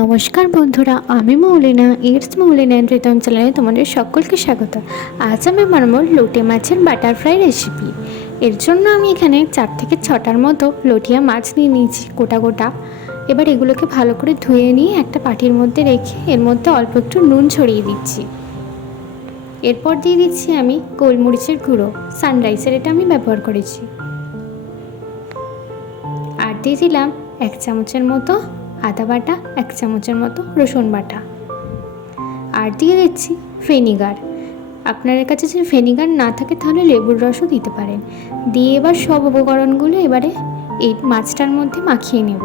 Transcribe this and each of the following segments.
নমস্কার বন্ধুরা, আমি মৌলিনা মৌলিনা প্রীতম চ্যানেলে তোমাদের সকলকে স্বাগত। আজ আমি বানাবো লোটে মাছের বাটারফ্রাই রেসিপি। এর জন্য আমি এখানে 4 থেকে 6টার মতো লটিয়া মাছ নিয়ে নিয়েছি গোটা গোটা। এবার এগুলোকে ভালো করে ধুয়ে নিয়ে একটা বাটির মধ্যে রেখে এর মধ্যে অল্প একটু নুন ছড়িয়ে দিচ্ছি। এরপর দিয়ে দিচ্ছি আমি গোলমরিচের গুঁড়ো, সানরাইসের, এটা আমি ব্যবহার করেছি। আর দিয়ে দিলাম 1 চামচের মতো আদা বাটা, 1 চামচের মতো রসুন বাটা। আর দিয়ে দিচ্ছি ভিনিগার। আপনাদের কাছে যদি ভিনিগার না থাকে তাহলে লেবুর রসও দিতে পারেন। দিয়ে এবার সব উপকরণগুলো এবারে এই মাছটার মধ্যে মাখিয়ে নেব।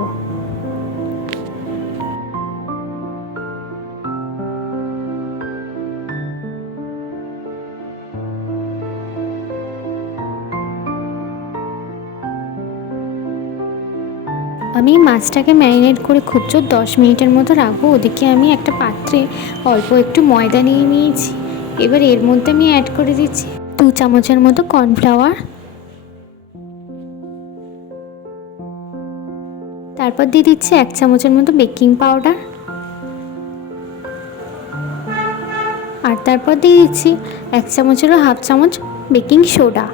আমি মাছটাকে ম্যারিনেট করে খুব জোর 10 মিনিটের মতো রাখবো। ওদিকে আমি একটা পাত্রে অল্প একটু ময়দা নিয়ে নিয়েছি। এবার এর মধ্যে আমি অ্যাড করে দিচ্ছি 2 চামচের মতো কর্নফ্লাওয়ার। তারপর দিয়ে দিচ্ছি 1 চামচের মতো বেকিং পাউডার। আর তারপর দিয়ে দিচ্ছি 1 চামচেরও হাফ চামচ বেকিং সোডা।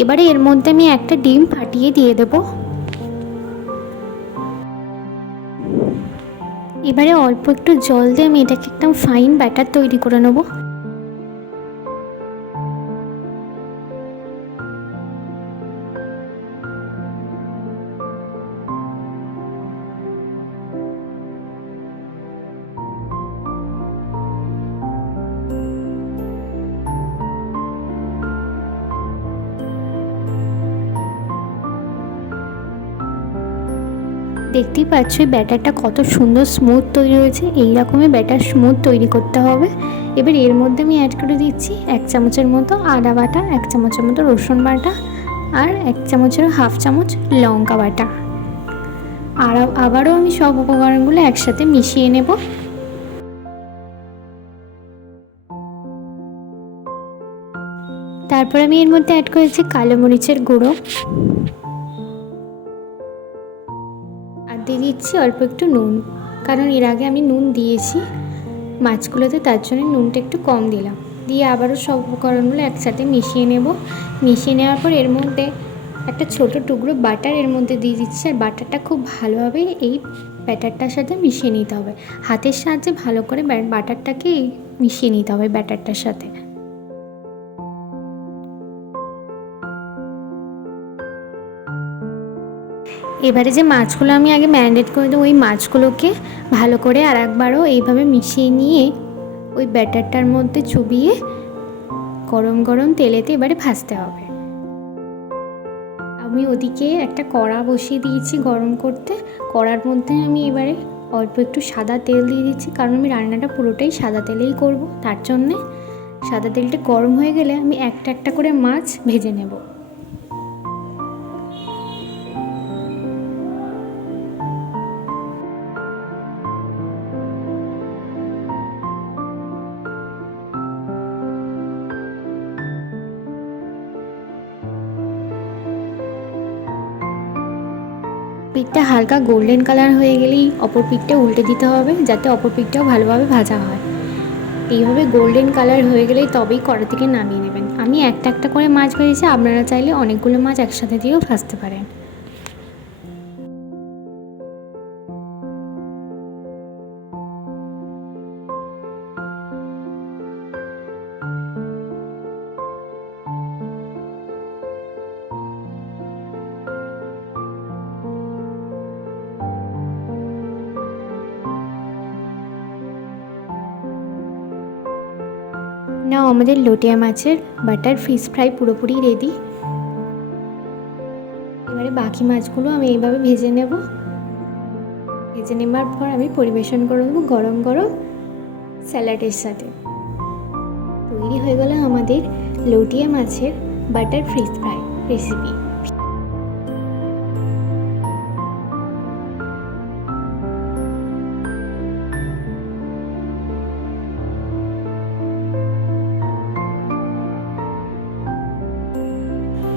এবারে এর মধ্যে আমি একটা ডিম ফাটিয়ে দিয়ে দেবো। এবারে অল্প একটু জল দিয়ে আমি এটাকে একদম ফাইন ব্যাটার তৈরি করে নেব। দেখতেই পাচ্ছ এই ব্যাটারটা কত সুন্দর স্মুথ তৈরি হয়েছে। এই রকমই ব্যাটার স্মুথ তৈরি করতে হবে। এবার এর মধ্যে আমি অ্যাড করে দিচ্ছি 1 চামচের মতো আদা বাটা, 1 চামচের মতো রসুন বাটা, আর 1 চামচেরও হাফ চামচ লঙ্কা বাটা। আর আবারও আমি সব উপকরণগুলো একসাথে মিশিয়ে নেব। তারপর আমি এর মধ্যে অ্যাড করেছি কালো মরিচের গুঁড়ো। আর দিয়ে দিচ্ছি অল্প একটু নুন, কারণ এর আগে আমি নুন দিয়েছি মাছগুলোতে, তার জন্য নুনটা একটু কম দিলাম। দিয়ে আবারও সব উপকরণগুলো একসাথে মিশিয়ে নেব। মিশিয়ে নেওয়ার পর এর মধ্যে একটা ছোট টুকরো বাটার এর মধ্যে দিয়ে দিচ্ছি। আর বাটারটা খুব ভালোভাবে এই ব্যাটারটার সাথে মিশিয়ে নিতে হবে। হাতের সাহায্যে ভালো করে বাটারটাকে মিশিয়ে নিতে হবে ব্যাটারটার সাথে। এবারে যে মাছগুলো আমি আগে ম্যারিনেট করে দেবো, ওই মাছগুলোকে ভালো করে আর একবারও এইভাবে মিশিয়ে নিয়ে ওই ব্যাটারটার মধ্যে চুবিয়ে গরম গরম তেলেতে এবারে ভাজতে হবে। আমি ওদিকে একটা কড়া বসিয়ে দিয়েছি গরম করতে। কড়ার মধ্যে আমি এবারে অল্প একটু সাদা তেল দিয়ে দিচ্ছি, কারণ আমি রান্নাটা পুরোটাই সাদা তেলেই করব। তার জন্যে সাদা তেলটা গরম হয়ে গেলে আমি একটা একটা করে মাছ ভেজে নেব। পিঠটা হালকা গোল্ডেন কালার হয়ে গেলেই অপর পিঠটা উল্টে দিতে হবে, যাতে অপর পিঠটাও ভালোভাবে ভাজা হয়। এইভাবে গোল্ডেন কালার হয়ে গেলেই তবেই কড়া থেকে নামিয়ে নেবেন। আমি একটা একটা করে মাছ ভেজেছি, আপনারা চাইলে অনেকগুলো মাছ একসাথে দিয়েও ভাজতে পারেন। নাও আমাদের লোটিয়া মাছের বাটার ফিশ ফ্রাই পুরোপুরি রেডি। এবারে বাকি মাছগুলো আমি এইভাবে ভেজে নেব। ভেজে নেবার পর আমি পরিবেশন করে দেবো গরম গরম স্যালাডের সাথে। তৈরি হয়ে গেল আমাদের লোটিয়া মাছের বাটার ফিশ ফ্রাই রেসিপি।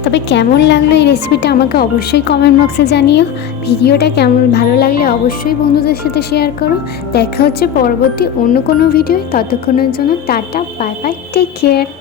তবে কেমন লাগলো এই রেসিপিটা আমাকে অবশ্যই কমেন্ট বক্সে জানিও। ভিডিওটা কেমন ভালো লাগলে অবশ্যই বন্ধুদের সাথে শেয়ার করো। দেখা হচ্ছে পরবর্তী অন্য কোনো ভিডিও। ততক্ষণের জন্য tata, bye bye, take care.